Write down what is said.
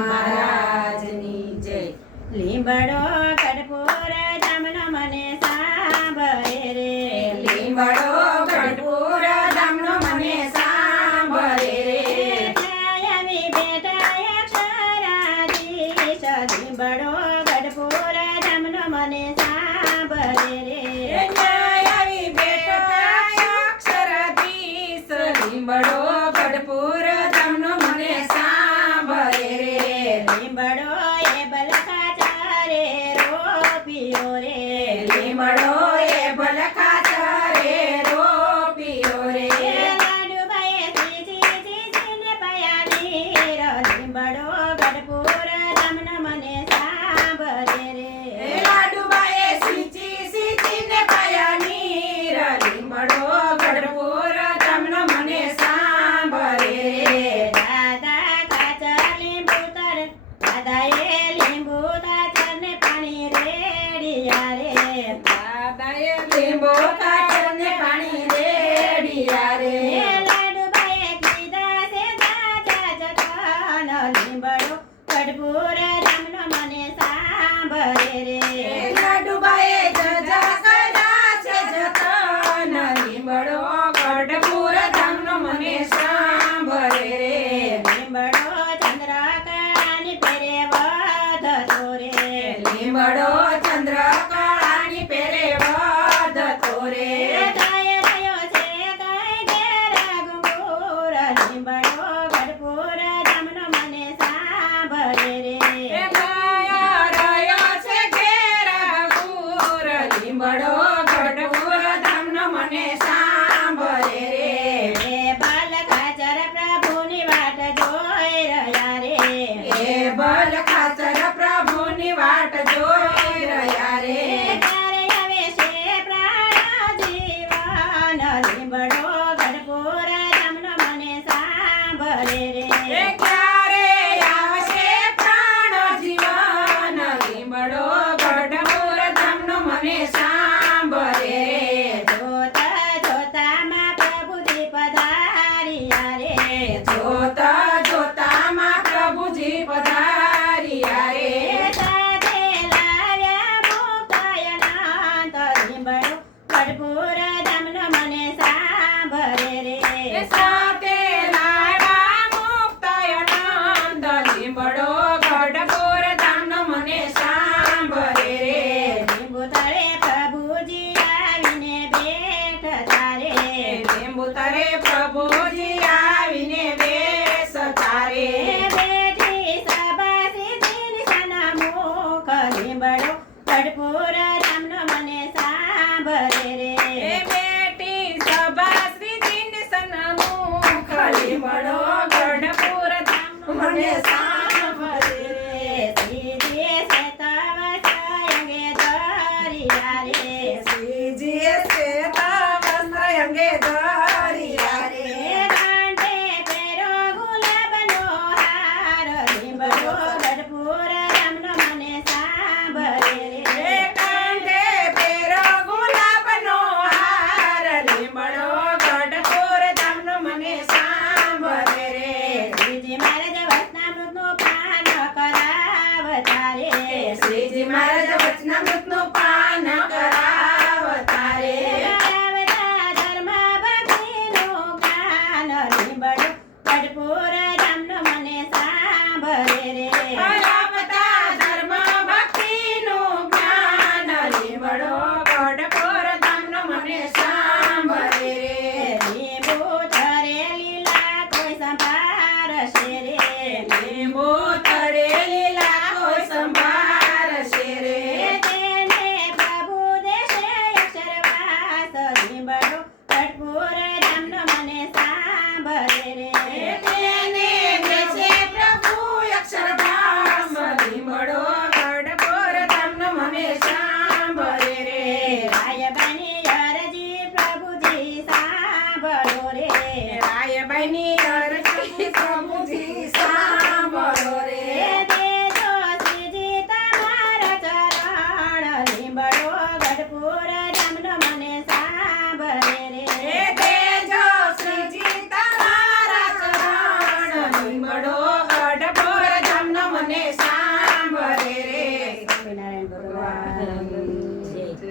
મહારાજની જય. લીંબડો કડપૂર ધામનો મને સાંભળે રે. લીંબડો કડપૂર ધામનો મને સાંભળે રે. આવી બેઠા અક્ષરાધીશ. લીંબડો કડપૂર ધામનો મને સાંભળે રે. આવી બેઠા અક્ષરાધીશ. લીંબડો કડપૂર ધામનો મને સાંભળે રે. લીંબડો એ બલખા ચારે રોપિયો રે. લીંબડો એ બલખા ચારે રોપિયો રે. લાડુબાઈએ સીસીને પયાવીર. લીંબડો ગઢપુર ધામનો મને સાંભળે રે. લાડુબાઈએ સીચીને પયાવીર. લીંબડો ગઢપુર ધામનો મને સાંભળે રે. દાદાએ લીંબુ તાચરને પાણી રેડિયા રે. દાદાએ લીંબુ તાચરને પાણી રેડિયા રે. લાડુબાઈએ કીધા છે તાજા જતન. લીંબડો ગઢપુર ધામનો મને સાંભળે રે. લાડુબાઈએ જજા કર્યા છે જતન. લીંબડો ગઢપુર ધામનો મને સાંભળે રે. લીંબડો ચંદ્રકળાની પેરે વધતો રે. લીંબડો ચંદ્રકળાની પેરે વધતો રે. થયો છે કઈ ઘેર ઘુંઘુર. લીંબડો ગઢપુર ધામનો મને સાંભળે રે. રહ્યો છે ઘેર ઘુંઘુર. લીંબડો ગઢપુર ધામનો મને સાંભળે રે. એ બાલખાચર પ્રભુની વાટ જોઈ રહ્યા રે. એ બલખાચર પ્રભુની વાટ જોઈ રહ્યા રે. ક્યારે આવે છે પ્રાણ જીવન. લીંબડો ગઢપુર ધામનો મને સાંભળે રે. ક્યારે આવશે પ્રાણ જીવન. લીંબડો ગઢપુર ધામનો મને સાંભળે રે. જોતા જોતામાં પ્રભુજી પધાર્યા રે. જોતા જોતામાં પ્રભુજી પધાર્યા રે. સાથે લાવ્યા મુક્તાયનાથ. લીંબડો ગઢપુર ધામનો મને સાંભળે રે. સાથે લાવ્યા મુક્તાયનંદ. લીંબડો ગઢપુર ધામનો મને સાંભળે રે. લીંબુ તળે પ્રભુજી આવીને બેઠતા રે. લીંબુ તરે પ્રભુજી આવીને બેસતા રે. બેઠી સભા સીધીની સન્મુખ. લીંબડો ગઢપુર ધામનો મને સાંભળે રે. બેટી સભા શ્રીજીને સન્મુખ. લીંબડો ગઢપુર ધામનો મને સાંભળે રે. સીધીએ છે તવ સંગે ધરિયા રે. શ્રીજીએ શ્વેત વસ્ત્ર અંગે ધર્યા રે. કાંઠે પહેરો ગુલાબનો હાર. લીંબડો ગઢપુર ધામનો મને સાંભળે રે. કાંઠે પહેરો ગુલાબનો હાર. લીંબડો ગઢપુર ધામનો મને સાંભળે રે. શ્રીજી મહારાજ વચનામૃતનો હનુમાન જય.